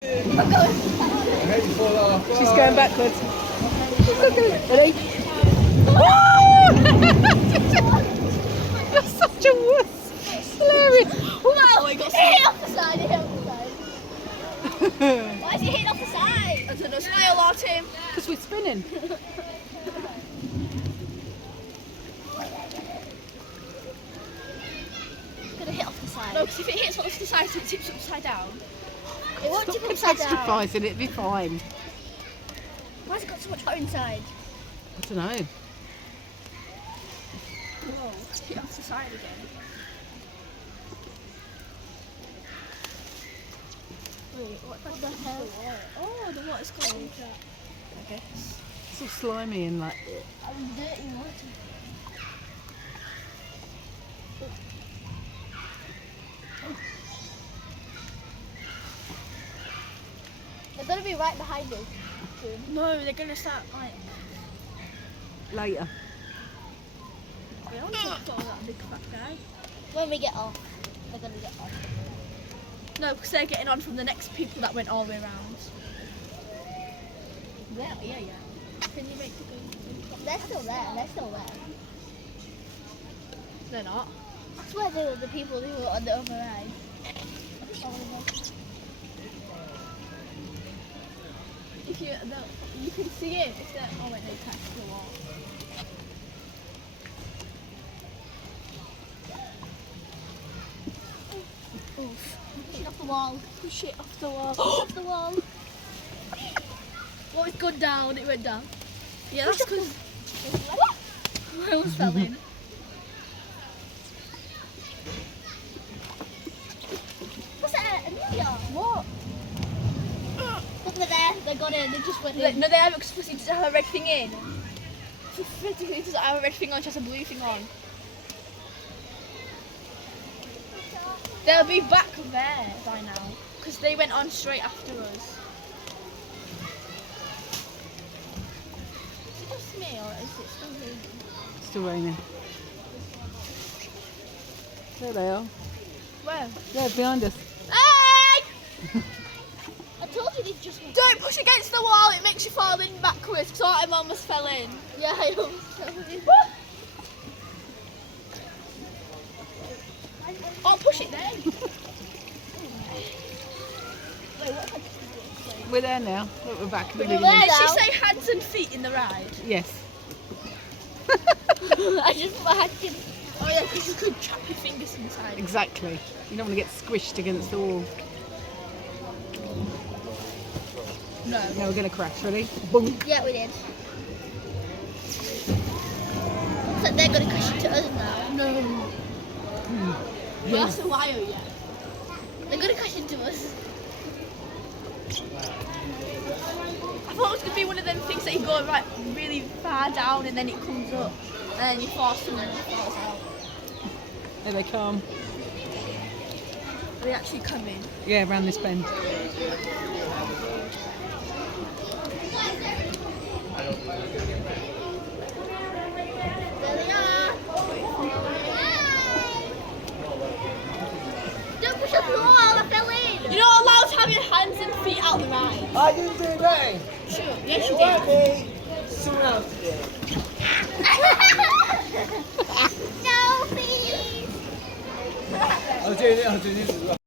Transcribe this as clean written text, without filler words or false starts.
She's going backwards. Ready? You're such a wuss. Hilarious. Oh, he got hit off the side. Why is he hitting off the side? I don't know. Smile at him. Because we're spinning. It's gonna hit off the side. No, because if it hits off the side, it tips upside down. It won't tip Stop upside down. catastrophizing, it'll be fine. Why has it got so much hot inside? I don't know. Whoa, it's hit off the side again. Wait, what the hell? Oh, the water's cold. I guess. It's all slimy and like. I'm dirty water. They're gonna be right behind us soon. No, they're gonna start like Later. we don't talk to that big fat guy. When we get off, they're gonna get off. No, because they're getting on from the next people that went all the way around. Yeah. Can you make the go? They're still there. They're not. I swear they were the people who were on the other ride. If you can see it. If they're, oh wait, they touched the wall. Oof. Push it off the wall. Push it off the wall. Off the wall. Well, it's gone down. It went down. Yeah, that's because I almost fell in. What's that? Amelia? What? Look, they're there. They got in. They just went in. No, they haven't because she doesn't have a red thing in. She physically doesn't have a red thing on. She has a blue thing on. They'll be back there by now because they went on straight after us. Is it just me or is it still raining? Still raining. There they are. Where? Yeah, behind us. Hey! I told you they'd just. Don't push against the wall. It makes you fall in backwards. Because I almost fell in. Yeah, I almost fell in. Oh, push it then. Wait, what? We're there now. Look, we're back in the Did beginning. she say hands and feet in the ride? Yes. I just thought I had to. Oh yeah, because you could trap your fingers inside. Exactly. You don't want to get squished against the wall. No. Now we're going to crash. Ready? Boom. Yeah, we did. So they're going to crash into us now. No. We're also wire yet. They're going to crash into us. I thought it was going to be one of them things that you go right really far down and then it comes up. And then you force them and it falls out. There they come. Are they actually coming? Yeah, around this bend. There they are. Don't push up the wall, I fell in. You're not allowed to have your hands and feet out the ride. I didn't do that. Sure, yes you It won't did. be. Someone else did. No, please. I was doing this as well.